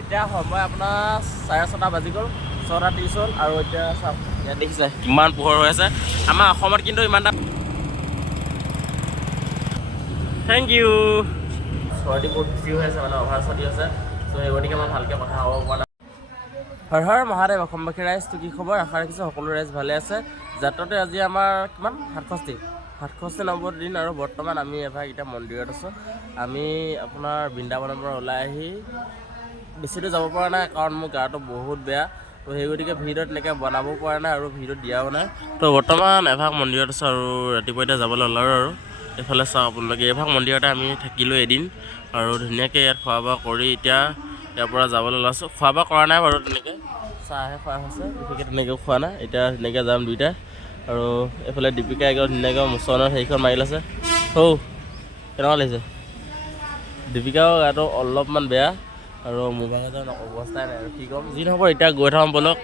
এতিয়া সময় আপোনাৰ 6:30 বাজি গ'ল, 6:30 হ'ল আৰু এতিয়া চাওক ইয়াত দেখিছে কিমান পোহৰ হৈ আছে। আমাৰ অসমত কিন্তু ইমান এটা থেংক ইউ চৰ্দি বহুত বেছি হৈ আছে মানে অভাৰ চৰ্দি আছে। চ' সেই গতিকে মই ভালকৈ কথা ক'ব পৰা নাই। হৰ হৰ মহাদেৱ অসমবাসী ৰাইজটো কি খবৰ? আশা ৰাখিছোঁ সকলো ৰাইজ ভালে আছে। যাত্ৰাতে আজি আমাৰ কিমান 67 নম্বৰ দিন আৰু বৰ্তমান আমি এভাগ এতিয়া মন্দিৰত আছোঁ। আমি আপোনাৰ বৃন্দাবনৰ পৰা ওলাই আহি বেছি দূৰ যাব পৰা নাই কাৰণ মোৰ গাটো বহুত বেয়া। তো সেই গতিকে ভিডিঅ' তেনেকৈ বনাবও পৰা নাই আৰু ভিডিঅ' দিয়াও নাই। তো বৰ্তমান এভাগ মন্দিৰত আছোঁ আৰু ৰাতিপুৱা এতিয়া যাবলৈ ওলালোঁ আৰু এইফালে চাওক আপোনালোকে এইভাগ মন্দিৰতে আমি থাকিলোঁ এদিন আৰু ধুনীয়াকৈ ইয়াত খোৱা বোৱা কৰি এতিয়া ইয়াৰ পৰা যাবলৈ ওলাইছোঁ। খোৱা বোৱা কৰা নাই বাৰু তেনেকৈ, চাহহে খোৱা হৈছে, বিশেষকৈ তেনেকৈও খোৱা নাই। এতিয়া ধুনীয়াকৈ যাম দুইটাই আৰু এইফালে দীপিকা একদম ধুনীয়াকৈ মুছনৰ হেৰিখন মাৰি লৈছে। কেনেকুৱা লাগিছে? দীপিকাও গাটো অলপমান বেয়া আৰু মোবাইল অৱস্থাই নাই আৰু কি ক'ম। যি নহওক এতিয়া গৈ থাকোঁ ব'লক।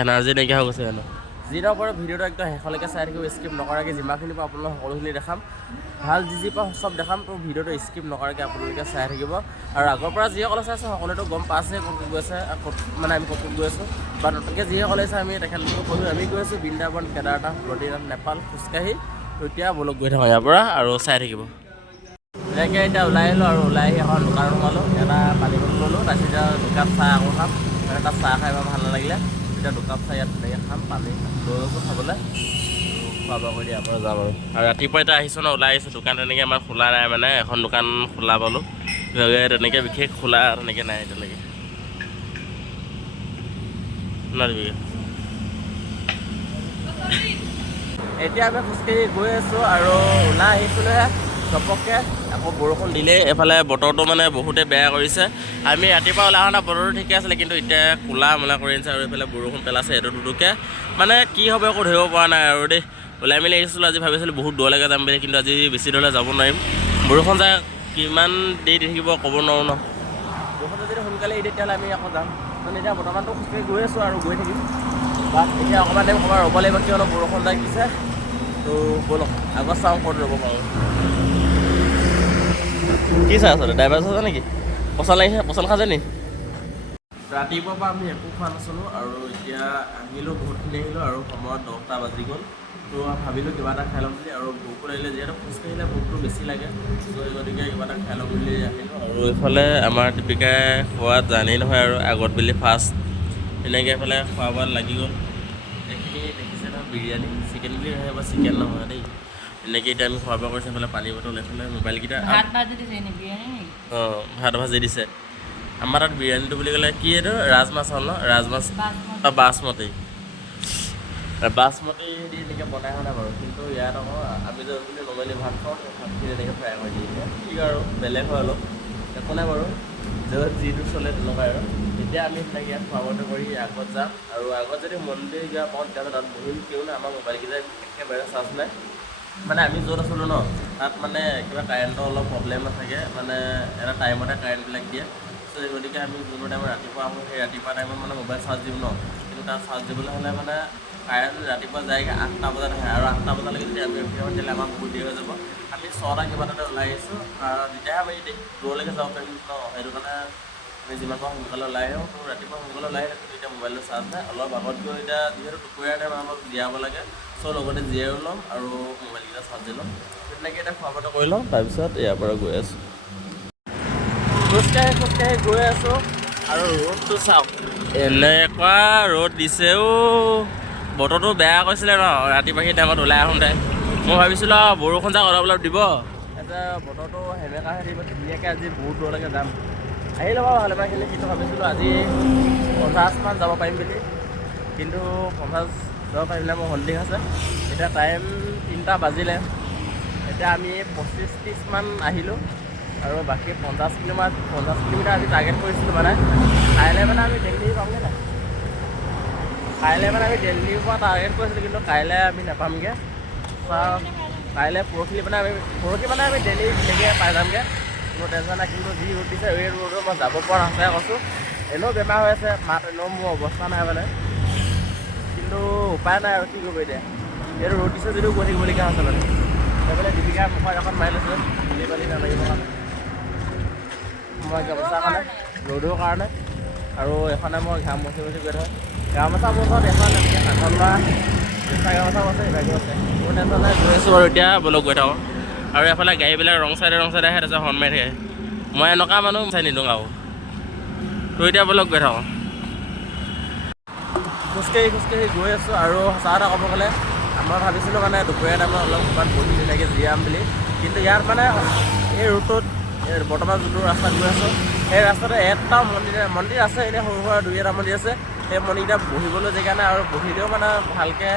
এনাৰ্জি নাইকিয়া হৈ গৈছে জানো। যি নহওক বাৰু ভিডিঅ'টো একদম শেষলৈকে চাই থাকিব, স্কিপ নকৰাকৈ। যিমানখিনি পাওঁ আপোনালোকক সকলোখিনি দেখাম, ভাল যি পাওঁ চব দেখাম। তো ভিডিঅ'টো স্কিপ নকৰাকৈ আপোনালোকে চাই থাকিব। আৰু আগৰ পৰা যিসকলে চাইছে সকলোৱেতো গম পাইছে ক'ত গৈ আছে, মানে আমি ক'ত গৈ আছোঁ। বা নতুনকৈ যিসকলে চাই আমি তেখেতলোকক কৈছোঁ আমি গৈ আছোঁ বৃন্দাবন, কেদাৰনাথ, বদ্ৰীনাথ, নেপাল খোজকাঢ়ি। তো এতিয়া ব'লক গৈ থাকোঁ ইয়াৰ পৰা আৰু চাই থাকিব। তেনেকৈ এতিয়া ওলাই আহিলোঁ আৰু ওলাই আহি এখন দোকানত সোমালোঁ, এটা পানী বটল ল'লোঁ। তাৰপিছত এতিয়া দুকাপ চাহ আকৌ খাম, মানে তাত চাহ খাই ইমান ভাল নালাগিলে। এতিয়া দুকাপ চাহ ইয়াত তেনেকৈ খাম, পানী লৈ লৈছোঁ খাবলৈ। খোৱা বোৱা কৰি ইয়াৰ পৰা যাম আৰু ৰাতিপুৱা এতিয়া আহিছোঁ ন, ওলাই আহিছোঁ। দোকান তেনেকৈ আমাৰ খোলা নাই, মানে এখন দোকান খোলা পালোঁ, তেনেকৈ বিশেষ খোলা তেনেকৈ নাই এতিয়ালৈকে। এতিয়া আমি খোজকাঢ়ি গৈ আছোঁ আৰু ওলাই আহিছিলোঁহে ঘপককৈ আকৌ বৰষুণ দিলেই। এইফালে বতৰটো মানে বহুতেই বেয়া কৰিছে। আমি ৰাতিপুৱা ওলাই আহোঁতে বতৰটো ঠিকে আছিলে, কিন্তু এতিয়া ক'লা মলা কৰি আনিছে আৰু এইফালে বৰষুণ পেলাইছে এইটো দুটুকৈ। মানে কি হ'ব একো ধৰিব পৰা নাই আৰু দেই। ওলাই মেলি আহিছিলোঁ, আজি ভাবিছিলোঁ বহুত দূৰলৈকে যাম বুলি, কিন্তু আজি বেছি দূৰলৈ যাব নোৱাৰিম। বৰষুণ যায় কিমান দেৰি দি থাকিব ক'ব নোৱাৰোঁ ন। বৰষুণটো যদি সোনকালে এৰি তেতিয়াহ'লে আমি আকৌ যাম। কাৰণ এতিয়া বৰ্তমানটো খোজকাঢ়ি গৈ আছোঁ আৰু গৈ থাকিম। বাট এতিয়া অকণমান টাইম ক'ৰবাত ৰ'ব লাগিব, কিয়নো বৰষুণ যাই দিছে। তো ব'লক আগত চাওঁ ক'ত ৰ'ব পাৰোঁ। কি চাই আছ? ড্ৰাইভাৰ চাইছ নেকি? পচন্দ লাগিছে? পচন্দ খাইছে নি? ৰাতিপুৱাৰ পৰা আমি একো খোৱা নাছিলোঁ আৰু এতিয়া আহিলোঁ, বহুতখিনি আহিলোঁ আৰু সময়ত 10টা বাজি গ'ল। তো ভাবিলোঁ কিবা এটা খাই ল'ম বুলি, আৰু ভোকো লাগিলে, যিহেতু খোজকাঢ়িলে ভোকটো বেছি লাগে। চ' সেই গতিকে কিবা এটা খাই ল'ম বুলি আহিলোঁ। আৰু এইফালে আমাৰ দীপিকাই খোৱাত জানেই নহয় আৰু আগত বুলি ফাৰ্ষ্ট তেনেকৈ এইফালে খোৱা বোৱাত লাগি গ'ল। এইখিনি দেখিছে নহয়, বিৰিয়ানী চিকেন বুলি নহয়, বা চিকেন নহয় দেই। এনেকৈ এতিয়া আমি খোৱা বোৱা কৰিছোঁ। এইফালে পানী বটল, এইফালে মোবাইলকেইটা। ভাত ভাজি দিছে। আমাৰ তাত বিৰিয়ানীটো বুলি ক'লে কি এইটো ৰাজমাহ চাউল ন, ৰাজমাহ বাসমতি দি এনেকৈ বনাই হোৱা নাই বাৰু। কিন্তু ইয়াত আকৌ আমি যদি নৰ্মেলি ভাত খাওঁ, ভাতখিনি এনেকৈ ফ্ৰাই কৰি দিয়ে। ঠিক আৰু বেলেগ হয় অলপ, একো নাই বাৰু, য'ত যিটো চলে তেনেকুৱাই আৰু। এতিয়া আমি তেনেকৈ ইয়াত খোৱা বোৱা কৰি আগত যাম, আৰু আগত যদি মন্দিৰ যোৱা পাওঁ তেতিয়াহ'লে তাত বহিম। কিয়নো আমাৰ মোবাইলকেইটা একেবাৰে চাৰ্জ নাই। মানে আমি য'ত আছিলোঁ ন, তাত মানে কিবা কাৰেণ্টৰ অলপ প্ৰব্লেম থাকে, মানে এটা টাইমতে কাৰেণ্টবিলাক দিয়ে। চ' সেই গতিকে আমি যোনটো টাইমত ৰাতিপুৱা আহোঁ, সেই ৰাতিপুৱা টাইমত মানে মোবাইল চাৰ্জ দিওঁ ন। কিন্তু তাত চাৰ্জ দিবলৈ হ'লে মানে কাৰেণ্ট ৰাতিপুৱা যায়গৈ 8টা বজাত আহে, আৰু 8টা বজালৈকে যদি আমি ৰখি থাকোঁ তেতিয়াহ'লে আমাৰ বহুত দেৰি হৈ যাব। আমি 6টা কিমানতে ওলাই আহিছোঁ, তেতিয়াহে আমি দূৰলৈকে যাব পাৰিম ন। সেইটো কাৰণে আমি যিমান পাৰোঁ সোনকালে ওলাই আহোঁ। তো ৰাতিপুৱা সোনকালে ওলাই আহিলে কিন্তু এতিয়া মোবাইলটো চাৰ্জ নাই। অলপ আগত গৈ এতিয়া যিহেতু দুপৰীয়া টাইম অলপ জিৰাব লাগে, চ' লগতে জিৰাইও ল'ম আৰু মোবাইলকেইটা চাৰ্জ দি ল'ম। তেনেকৈ এতিয়া খোৱা বোৱা কৰি লওঁ, তাৰপিছত ইয়াৰ পৰা গৈ আছোঁ। খোজকাঢ়ি গৈ আছোঁ আৰু ৰ'দটো চাওক, এনেকুৱা ৰ'দ দিছে অ'। বতৰটো বেয়া কৈছিলে ন ৰাতিপুৱা সেই টাইমত ওলাই আহোঁতে। মই ভাবিছিলোঁ আৰু বৰষুণ যাক অলপ অলপ দিব, এতিয়া বতৰটো সেমেকা হৈ থাকিব। ধুনীয়াকৈ আজি বহুত দূৰলৈকে যাম। আহি ল'ব ভালেমানখিনি, কিন্তু ভাবিছিলোঁ আজি 50মান যাব পাৰিম বুলি, কিন্তু 50 যাব পাৰিলে মোৰ সন্দেহ আছে। এতিয়া টাইম 3টা বাজিলে, এতিয়া আমি 25-30মান আহিলোঁ আৰু বাকী 50 কিলোমিটাৰ আমি টাৰ্গেট কৰিছিলোঁ। মানে কাইলৈ মানে আমি দিল্লী পামগৈ নাই, কাইলৈ মানে আমি দিল্লীৰ পৰা টাৰ্গেট কৰিছিলোঁ, কিন্তু কাইলৈ আমি নাপামগৈ। কাইলৈ পৰহি মানে আমি দিল্লীলৈকে পাই যামগৈ, কোনো টেনশ্যন নাই। কিন্তু যি ৰ'দ দিছে, এই ৰ'দত মই যাব পৰা নাছিলে কৈছোঁ। এনেও বেমাৰ হৈ আছে, মাত এনেও মোৰ অৱস্থা নাই মানে, কিন্তু উপায় নাই আৰু কি কৰিব এতিয়া। এইটো ৰ'দ দিছে যদিও গৈ থাকিবলগীয়া হৈছে মানে। সেইফালে দীপিকাৰ মুখত এখন মাৰি লৈছোঁ, ধূলি বালি নালাগিব কাৰণে। মই গামোচাৰ কাৰণে ৰ'দৰ কাৰণে আৰু এখনে মই ঘাম মচি গৈ থাকোঁ গামোচা মোৰ ওচৰত এখন এনেকৈ কাঠল লোৱা কেঁচা গামোচা আছে ইভাগেও আছে মোৰ টেনশ্যন নাই গৈ আছোঁ বাৰু এতিয়া বলক গৈ থাকোঁ আৰু এফালে গাড়ীবিলাক ৰং চাইডে আহে তাৰপিছত হৰ্ণ মাৰি থাকে মই এনেকুৱা মানুহ চাই নিদিওঁ আৰু তো এতিয়া বলক গৈ থাকোঁ খোজকাঢ়ি গৈ আছোঁ আৰু সঁচা কথা ক'ব গ'লে মই ভাবিছিলোঁ মানে দুপৰীয়া টাইমত অলপমান বহি ধুনীয়াকৈ জিৰাম বুলি কিন্তু ইয়াত মানে এই ৰুটটোত বৰ্তমান যোনটো ৰাস্তাত গৈ আছোঁ সেই ৰাস্তাতে এটা মন্দিৰ আছে এনেই সৰু সুৰা দুই এটা মন্দিৰ আছে সেই মন্দিৰকেইটা বহিবলৈ জেগা নাই আৰু বহিলেও মানে ভালকৈ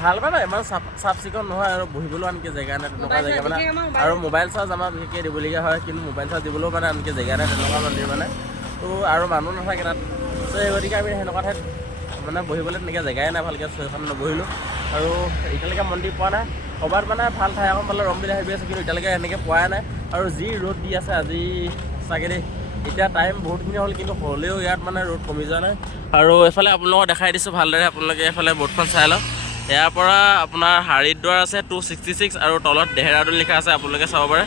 ভাল মানে ইমান চাফ চিকুণ নহয় আৰু বহিবলৈও আনকি জেগা নাই তেনেকুৱা জেগা মানে আৰু মোবাইল চাৰ্জ আমাৰ বিশেষকৈ দিবলগীয়া হয় কিন্তু মোবাইল চাৰ্জ দিবলৈও মানে আনকি জেগা নাই তেনেকুৱা মন্দিৰ মানে তো আৰু মানুহ নাথাকে তাত ত' সেই গতিকে আমি সেনেকুৱা ঠাইত মানে বহিবলৈ তেনেকৈ জেগাই নাই ভালকৈ সেইখন নবহিলোঁ আৰু এতিয়ালৈকে মন্দিৰ পোৱা নাই ক'ৰবাত মানে ভাল ঠাই এখন পালে ৰম বুলি ভাবি আছোঁ কিন্তু এতিয়ালৈকে এনেকৈ পোৱাই নাই আৰু যি ৰ'দ দি আছে আজি সঁচাকৈ দেই এতিয়া টাইম বহুতখিনি হ'ল কিন্তু হ'লেও ইয়াত মানে ৰ'দ কমি যোৱা নাই আৰু এইফালে আপোনালোকক দেখাই দিছোঁ ভালদৰে আপোনালোকে এইফালে বৰ্ডখন চাই লওক ইয়াৰ পৰা আপোনাৰ হাৰিদ্বাৰ আছে 266 আৰু তলত দেহেৰাদুন লিখা আছে আপোনালোকে চাব পাৰে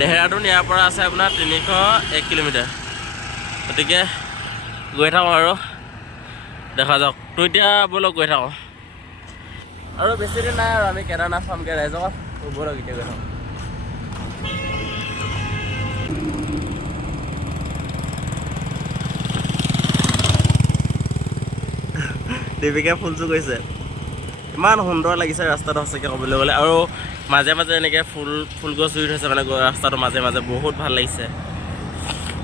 দেহেৰাদুন ইয়াৰ পৰা আছে আপোনাৰ 301 কিলোমিটাৰ গতিকে গৈ থাকোঁ আৰু দেখা যাওক তো এতিয়া ব'লক গৈ থাকোঁ আৰু বেছি দিন নাই আৰু আমি কেদাৰনাথ পামগৈ ৰাইজক ব'লক এতিয়া গৈ থাকোঁ দীপিকাই ফুলচো কৰিছে ইমান সুন্দৰ লাগিছে ৰাস্তাটো সঁচাকৈ ক'বলৈ গ'লে আৰু মাজে মাজে এনেকৈ ফুল গছ ৰুই থৈছে মানে ৰাস্তাটো মাজে মাজে বহুত ভাল লাগিছে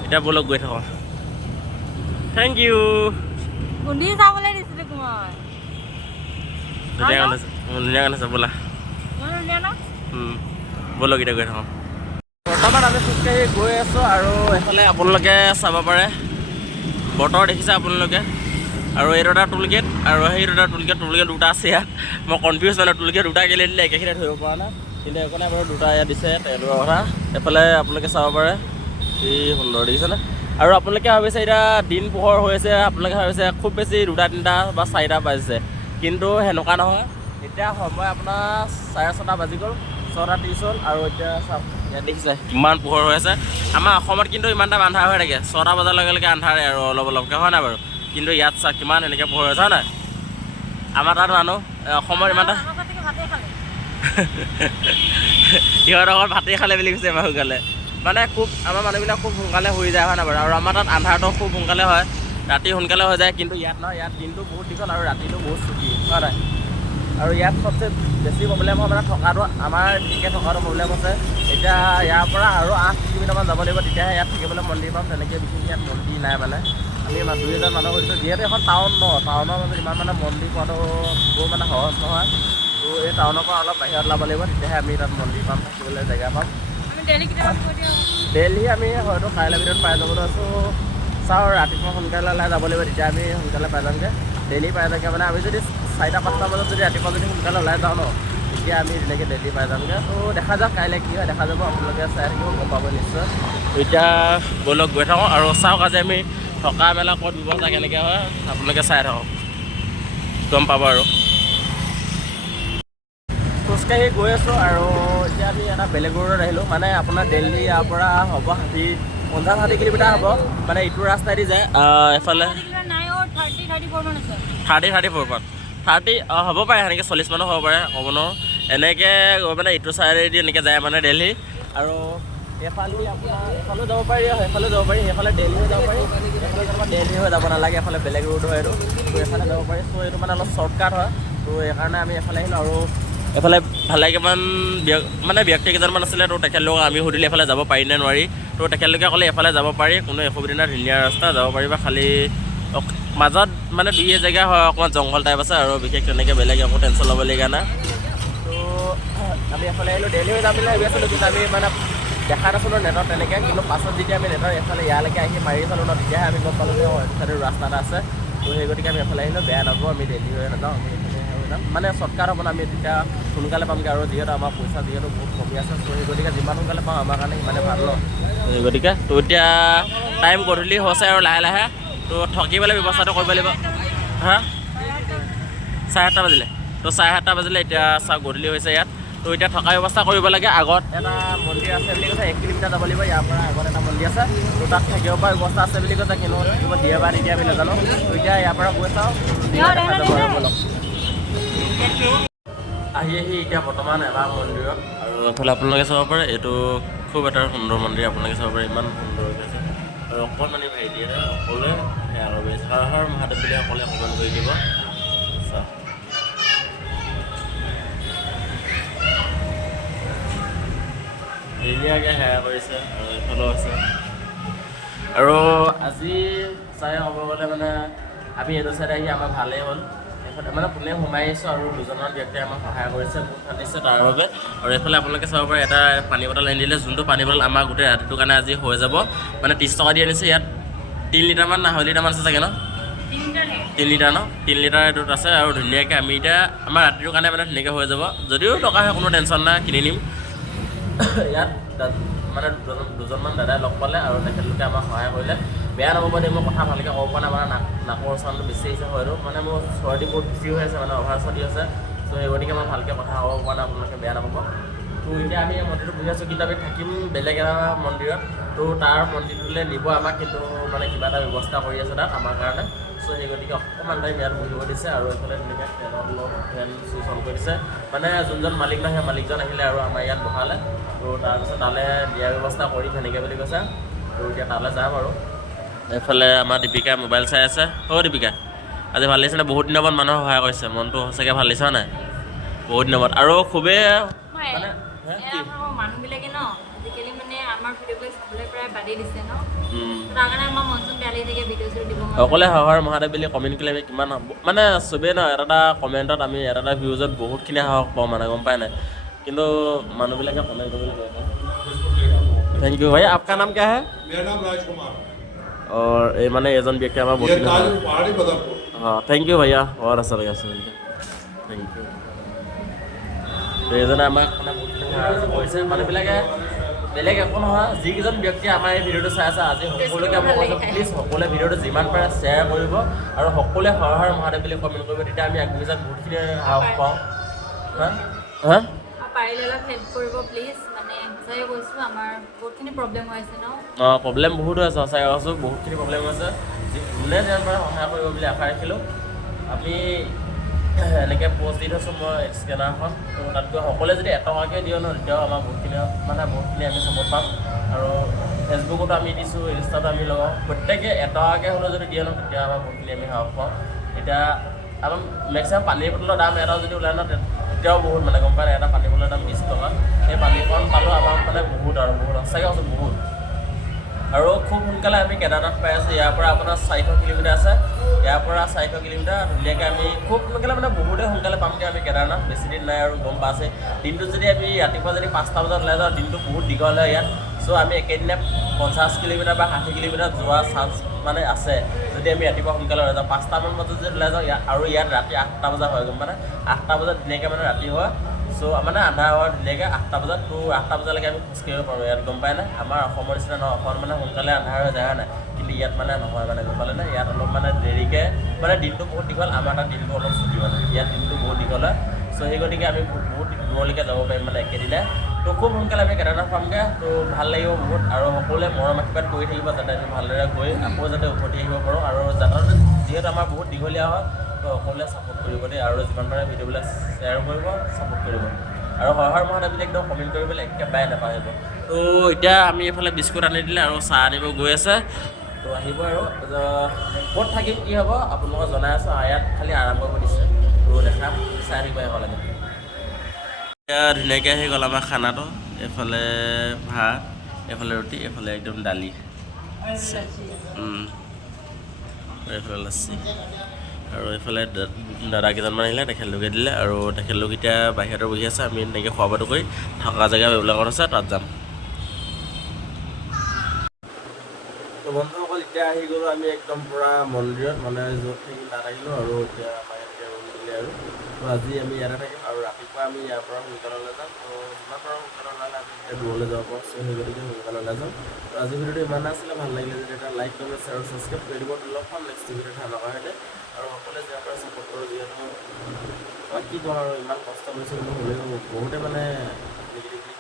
এতিয়া ব'লক গৈ থাকোঁ থেংক ইউ ধুনীয়া গান আছে ব'লা ব'লক এতিয়া গৈ থাকোঁ বৰ্তমান আমি খোজকাঢ়ি গৈ আছোঁ আৰু এইফালে আপোনালোকে চাব পাৰে বতৰ দেখিছে আপোনালোকে আৰু এই দুটা টুল গেট আৰু সেই দুটা টুল গেট দুটা আছে ইয়াত মই কনফিউজ মানে টুল গেট দুটা কেলে দিলে একেখিনিতে ধৰিব পৰা নাই কিন্তু একো নাই বাৰু দুটা ইয়াত দিছে তেলৰ কথা এইফালে আপোনালোকে চাব পাৰে কি সুন্দৰ দেখিছেনে আৰু আপোনালোকে ভাবিছে এতিয়া দিন পোহৰ হৈ আছে আপোনালোকে ভাবিছে খুব বেছি 2-3 বা 4টা বাজিছে কিন্তু সেনেকুৱা নহয় এতিয়া সময় আপোনাৰ 6:30 বাজি গ'ল 6:30 হ'ল আৰু এতিয়া চাওক ইয়াত দেখিছে কিমান পোহৰ হৈ আছে আমাৰ অসমত কিন্তু ইমান টাইম আন্ধাৰ হৈ থাকে 6টা বজাৰ লগে আন্ধাৰে আৰু অলপকৈ হয় নাই বাৰু কিন্তু ইয়াত চাওক কিমান এনেকৈ পোহৰ হৈছে হয় নাই আমাৰ তাত মানুহ অসমৰ ইমান এটা সিহঁতৰ ঘৰত ভাতেই খালে বুলি কৈছে ইমান সোনকালে মানে খুব আমাৰ মানুহবিলাক খুব সোনকালে শুই যায় হয় নাই বাৰু আৰু আমাৰ তাত আন্ধাৰটো খুব সোনকালে হয় ৰাতি সোনকালে হৈ যায় কিন্তু ইয়াত নহয় ইয়াত দিনটো বহুত দীঘল আৰু ৰাতিটো বহুত চুটি হয় নাই আৰু ইয়াত সবচে বেছি প্ৰব্লেম হয় মানে থকাটো আমাৰ বিশেষকৈ থকাটো প্ৰব্লেম আছে এতিয়া ইয়াৰ পৰা আৰু 8 কিলোমিটাৰমান যাব লাগিব তেতিয়াহে ইয়াত থাকিবলৈ মন্দিৰ পাম তেনেকৈ বিশেষ ইয়াত মন্দিৰ নাই মানে আমি 2-3জন মানুহ কৰিছোঁ যিহেতু এখন টাউন টাউনৰ মাজত ইমান মানে মন্দিৰ পোৱাটো বৰ মানে সহজ নহয় তো এই টাউনৰ পৰা অলপ বাহিৰত ওলাব লাগিব তেতিয়াহে আমি তাত মন্দিৰ পাম থাকিবলৈ জেগা পাম দেলহি আমি হয়তো কাইলৈ ভিতৰত পাই যাবলৈ আছোঁ চাওঁ ৰাতিপুৱা সোনকালে ওলাই যাব লাগিব তেতিয়া আমি সোনকালে পাই যামগৈ দেলহি পাই যামগৈ মানে আমি যদি 4-5টা বজাত যদি ৰাতিপুৱা যদি সোনকালে ওলাই যাওঁ ন তেতিয়া আমি তেনেকৈ দেলহি পাই যামগৈ তো দেখা যাওক কাইলৈ কি হয় দেখা যাব আপোনালোকে চাই থাকিব গম পাব নিশ্চয় এতিয়া ব'লক গৈ থাকোঁ আৰু চাওক আজি আমি থকা মেলা ক'ত ব্যৱস্থা কেনেকৈ হয় আপোনালোকে চাই থাকক গম পাব আৰু খোজকাঢ়ি গৈ আছোঁ আৰু এতিয়া আমি এটা বেলেগ ৰোডত আহিলোঁ মানে আপোনাৰ দেলহি ইয়াৰ পৰা হ'ব 50-60 কিলোমিটাৰ হ'ব মানে ইটো ৰাস্তাইদি যায় এফালে 30 হ'ব পাৰে সেনেকৈ 40 মানো হ'ব পাৰে ক'ব নোৱাৰোঁ এনেকৈ গৈ মানে ইটো চাইডেদি এনেকৈ যায় মানে দেলহি আৰু এইফালে আপোনাৰ এইফালেও যাব পাৰি সেইফালেও যাব পাৰি সেইফালে দেলহি হৈ যাব পাৰি এইফালে তোমাৰ দেলহি হৈ যাব নালাগে এফালে বেলেগ ৰোড হয় এইটো তো এইফালে যাব পাৰি চ' এইটো মানে অলপ শ্বৰ্টকাট হয় তো সেইকাৰণে আমি এইফালে আহিলোঁ আৰু এইফালে ভালেকেইমান মানে ব্যক্তি কেইজনমান আছিলে তো তেখেতলোকক আমি সুধিলে এইফালে যাব পাৰি নে নোৱাৰি তো তেখেতলোকে ক'লে এইফালে যাব পাৰি কোনো অসুবিধা নাই ধুনীয়া ৰাস্তা যাব পাৰিবা খালি মাজত মানে 2 জেগা হয় অকণমান জংঘল টাইপ আছে আৰু বিশেষ তেনেকৈ বেলেগ একো টেনশ্যন ল'বলগীয়া নাই তো আমি এইফালে আহিলোঁ দেলহি হৈ যাম বুলি ভাবি আছিলোঁ কিন্তু আমি মানে দেখা নাছিলোঁ নেটত তেনেকৈ কিন্তু পাছত যেতিয়া আমি নেটৰ এইফালে ইয়ালৈকে আহি মাৰি চালোঁ ন তেতিয়াহে আমি গম পালোঁ যে এইফালে ৰাস্তা এটা আছে তো সেই গতিকে আমি এইফালে আহিলোঁ বেয়া নাপাব আমি দেলহি হৈ নাযাওঁ আমি মানে শ্বৰ্টকাট হ'ব আমি তেতিয়া সোনকালে পামগৈ আৰু যিহেতু আমাৰ পইচা যিহেতু বহুত কমি আছে চ' সেই গতিকে যিমান সোনকালে পাওঁ আমাৰ কাৰণে সিমানে ভাল ন সেই গতিকে তো এতিয়া টাইম গধূলি হৈছে আৰু লাহে তো থাকিবলৈ ব্যৱস্থাটো কৰিব লাগিব হা 7:30 বাজিলে তো 7:30 বাজিলে এতিয়া চাওক গধূলি হৈছে ইয়াত তো এতিয়া থকা ব্যৱস্থা কৰিব লাগে। আগত এটা মন্দিৰ আছে বুলি কৈছে, 1 কিলোমিটাৰ যাব লাগিব ইয়াৰ পৰা। আগত এটা মন্দিৰ আছে, তো তাত থাকিব পৰা ব্যৱস্থা আছে বুলি কৈছে, কিন্তু থাকিব দিয়ে বা নিদিয়ে আমি নাজানো। তো এতিয়া ইয়াৰ পৰা গৈ চাওঁ, আহি এতিয়া বৰ্তমান এবাৰ মন্দিৰত। আৰু এইফালে আপোনালোকে চাব পাৰে, এইটো খুব এটা সুন্দৰ মন্দিৰ, আপোনালোকে চাব পাৰে ইমান সুন্দৰ হৈছে। আৰু অকণমানি ভাই দিয়ে সকলোৱে সেয়া কৰিব বিচাৰে, হৰ হৰ মহাদেৱ বুলি সকলোৱে কমেণ্ট কৰি দিব। ধুনীয়াকৈ সেয়া কৰিছে, আৰু এইফালেও আছে। আৰু আজি চাই ক'ব গ'লে মানে আমি এইটো চাইডে আহি আমাৰ ভালেই হ'ল। এইফালে মানে পোনে সোমাই আহিছোঁ, আৰু দুজনমান ব্যক্তিয়ে আমাক সহায় কৰিছে, বহুত ভাল লাগিছে তাৰ বাবে। আৰু এইফালে আপোনালোকে চাব পাৰে, এটা পানী বটল আনি দিলে, যোনটো পানী বটল আমাৰ গোটেই ৰাতিটোৰ কাৰণে আজি হৈ যাব। মানে 30 টকা দি আনিছে। ইয়াত 3 লিটাৰমান না 2 লিটাৰমান আছে চাগে ন? 3 লিটাৰ ন? 3 লিটাৰ এইটোত আছে। আৰু ধুনীয়াকৈ আমি এতিয়া আমাৰ ৰাতিটোৰ কাৰণে মানে ধুনীয়াকৈ হৈ যাব। যদিও টকা হয় কোনো টেনশ্যন নাই, কিনি নিম। ইয়াত মানে দুজনমান দাদাই লগ পালে, আৰু তেখেতলোকে আমাক সহায় কৰিলে। বেয়া নাপাব দেই, মই কথা ভালকৈ ক'ব পৰা নাই, মানে নাকৰ চাউণ্ডটো বেছি আহিছে হয়তো, মানে মোৰ চৰ্দি বহুত বেছি হৈ আছে, মানে অভাৰ চৰ্দি আছে। ত' সেই গতিকে মই ভালকৈ কথা ক'ব পৰা নাই, আপোনালোকে বেয়া নাপাব। তো এতিয়া আমি এই মন্দিৰটো বহি আছোঁ, কিন্তু আমি থাকিম বেলেগ এটা মন্দিৰত। তো তাৰ মন্দিৰটোলৈ নিব আমাক, কিন্তু মানে কিবা এটা ব্যৱস্থা কৰি আছে তাত আমাৰ কাৰণে। চ' সেই গতিকে অকণমান টাইম ইয়াত বহিব দিছে, আৰু এইফালে ধুনীয়াকৈ ফেন চুইচ অন কৰি দিছে। মানে যোনজন মালিক নহয়, সেই মালিকজন আহিলে আৰু আমাৰ ইয়াত বহালে। তো তাৰপিছত তালৈ দিয়াৰ ব্যৱস্থা কৰি তেনেকৈ বুলি কৈছে। আৰু এতিয়া তালৈ যাম। আৰু এইফালে আমাৰ দীপিকা মোবাইল চাই আছে। দীপিকা, আজি ভাল লাগিছে নে? বহুত দিনৰ মূৰত মানুহক সহায় কৰিছে, মনটো সঁচাকৈ ভাল লাগিছে নাই? বহুত দিনৰ মূৰত। আৰু খুবেই মানে মানুহবিলাকে ন আজিকালি মানে আমাৰ ভিডিঅ'বিলাক চাবলৈ প্ৰায় বাদেই দিছে ন, তাৰ কাৰণে আমাৰ মন চন বেয়া লাগি থাকে, ভিডিঅ' চিডিঅ' দিব মন। সকলোৱে হৰ হৰ মহাদেৱ বুলি কমেণ্ট কৰিলে আমি কিমান মানে চবেই ন এটা কমেণ্টত আমি এটা ভিউজত বহুতখিনি সাহস পাওঁ, মানে গম পাই নাই? কিন্তু মানুহবিলাকে কমেণ্ট কৰিবলৈ বেয়া পায়। थैंक यू भैया, आपका नाम क्या है? मेरा नाम राजकुमार। और ये मैंने एजन व्यक्ति हमारा बहुत पहाड़ी बदरपुर। हाँ, थैंक यू भैया, और अच्छा लगा सुन के, थैंक यू। তো এজনে আমাক মানে বহুতখিনি সাহায্য কৰিছে। মানুহবিলাকে বেলেগ একো নহয়, যিকেইজন ব্যক্তিয়ে আমাৰ এই ভিডিঅ'টো চাই আছে, আজি সকলোকে মই কৈছোঁ, প্লিজ সকলোৱে ভিডিঅ'টো যিমান পাৰে শ্বেয়াৰ কৰিব, আৰু সকলোৱে হৰ হৰ মহাদেৱ বুলি কমেণ্ট কৰিব, তেতিয়া আমি আগবাঢ়ি যাম, বহুতখিনি সাহস পাওঁ। হা পাৰিলে অলপ হেল্প কৰিব প্লিজ, মানে সঁচাকৈ কৈছোঁ, আমাৰ বহুতখিনি প্ৰব্লেম হৈ আছে ন। প্ৰব্লেম বহুত হৈ আছে, সঁচাকৈ কৈছোঁ, বহুতখিনি প্ৰব্লেম হৈছে। যোনে যিমান পাৰে সহায় কৰিব বুলি আশা ৰাখিলোঁ। আমি এনেকৈ পষ্ট দি থৈছোঁ মই স্কেনাৰখন, তো তাত গৈ সকলোৱে যদি এটকাকৈ দিওঁ ন, তেতিয়াও আমাৰ বহুতখিনি আমি চাপৰ্ট পাম। আৰু ফেচবুকতো আমি দিছোঁ, ইনষ্টাতো আমি লগাওঁ, প্ৰত্যেকে এটকাকৈ হ'লেও যদি দিয়ে ন, তেতিয়া আমাৰ বহুতখিনি আমি সাহস পাওঁ। এতিয়া আমাৰ মেক্সিমাম পানীৰ বটলৰ দাম এটাও যদি ওলাই ন, তেতিয়াও বহুত, মানে গম পায়, এটা পানী বটলৰ দাম 20 টকা। সেই পানীকণ পালেও আমাৰ মানে বহুত, আৰু বহুত সঁচাকৈ কৈছোঁ বহুত। আৰু খুব সোনকালে আমি কেদাৰনাথ পাই আছোঁ। ইয়াৰ পৰা আপোনাৰ 400 কিলোমিটাৰ আছে, ইয়াৰ পৰা 400 কিলোমিটাৰ ধুনীয়াকৈ আমি খুব সোনকালে, মানে বহুতেই সোনকালে পামগৈ আমি কেদাৰনাথ, বেছি দিন নাই আৰু গম পাইছে। দিনটোত যদি আমি ৰাতিপুৱা যদি 5টা বজাত ওলাই যাওঁ, দিনটো বহুত দীঘল হয় ইয়াত। চ' আমি একেদিনাই 50 কিলোমিটাৰ বা 60 কিলোমিটাৰ যোৱা চান্স মানে আছে, যদি আমি ৰাতিপুৱা সোনকালে ওলাই যাওঁ। 5টামান বজাত যদি ওলাই যাওঁ, আৰু ইয়াত ৰাতি 8টা বজা হয়, গম মানে 8টা বজাত ধুনীয়াকৈ মানে ৰাতি হয়। চ' মানে আন্ধাৰ হোৱাৰ ধুনীয়াকৈ 8টা বজাত, তো 8টা বজালৈকে আমি খোজকাঢ়িব পাৰোঁ ইয়াত, গম পায় নাই? আমাৰ অসমৰ নিচিনা নহয়, অসমত মানে সোনকালে আন্ধাৰ হৈ যায় নাই, কিন্তু ইয়াত মানে নহয়, মানে গম পালে নে? ইয়াত অলপ মানে দেৰিকৈ, মানে দিনটো বহুত দীঘল, আমাৰ তাত দিনটো অলপ ছুটি, মানে ইয়াত দিনটো বহুত দীঘল হয়। চ' সেই গতিকে আমি বহুত দূৰলৈকে যাব পাৰিম মানে একেদিনাই। তো খুব সোনকালে আমি কেদাৰনাথ পামগৈ, তো ভাল লাগিব বহুত। আৰু সকলোৱে মৰম আশীৰ্বাদ কৰি থাকিব, যাতে আমি ভালদৰে গৈ আকৌ যাতে উভতি আহিব পাৰোঁ। আৰু যাত্ৰাটো যিহেতু আমাৰ বহুত দীঘলীয়া হয়, তো সকলোৱে ছাপোৰ্ট কৰিব দেই, আৰু যিমান পাৰে ভিডিঅ'বিলাক শ্বেয়াৰ কৰিব, ছাপোৰ্ট কৰিব। আৰু হৰ হৰ মহাদেৱ বুলি একদম কমেণ্ট কৰিবলৈ একেবাৰে নাপাহৰিব। তো এতিয়া আমি এইফালে বিস্কুট আনি দিলে, আৰু চাহ আনিব গৈ আছে। তো আহিব, আৰু ক'ত থাকিম কি হ'ব আপোনালোকক জনাই আছোঁ। ইয়াত খালি আৰাম কৰিব দিছে, তো দেখাম, চাই থাকিব আহিব লাগে। এতিয়া ধুনীয়াকৈ আহি গ'ল আমাৰ খানাটো। এইফালে ভাত, এইফালে ৰুটি, এইফালে একদম দালি, এইফালে লাচ্ছি। আৰু এইফালে দাদা কেইজনমান আহিলে, তেখেতলোকে দিলে, আৰু তেখেতলোক এতিয়া বাহিৰতে বহি আছে। আমি এনেকৈ খোৱা বোৱাটো কৰি থকা জেগা এইবিলাকত আছে, তাত যাম। তো বন্ধুসকল, এতিয়া আহি গ'লোঁ আমি একদম পূৰা মন্দিৰত, মানে য'ত থাকিম তাত আহিলোঁ। আৰু এতিয়া আমাৰ ইয়াতে ৰুম দিলে, আৰু তো আজি আমি ইয়াতে থাকিম। আৰু ৰাতিপুৱা আমি ইয়াৰ পৰা সোনকালে ওলাই যাম। তো যিমান পাৰোঁ সোনকালে ওলালে আমি এতিয়া দূৰলৈ যাব পাৰোঁ, চ' সেই গতিকে সোনকালে ওলাই যাম। তো আজি ভিডিঅ'টো ইমান আছিলে, ভাল লাগিলে যদি এটা লাইক, কমেণ্ট, শ্বেয়াৰ আৰু ছাবস্ক্ৰাইব কৰি দিব। লগ পাম নেক্সট ভিডিঅ'ত নকৰা হ'লে। আৰু সকলোৱে যিমান পাৰে ছাপোৰ্ট কৰোঁ যিহেতু মই কি ক'ম আৰু ইমান কষ্ট কৰিছোঁ কিন্তু হ'লেও বহুতে মানে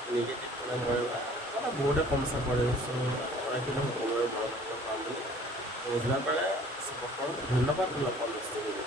নিগেটিভ কমেণ্ট কৰে বা বহুতে কম চাপৰ্ট দিছোঁ মই কিন্তু সকলোৰে ঘৰত পাম বুলি ত' যিমান পাৰে ছাপৰ্ট কৰোঁ ধন্যবাদ লগ পাম নেক্সট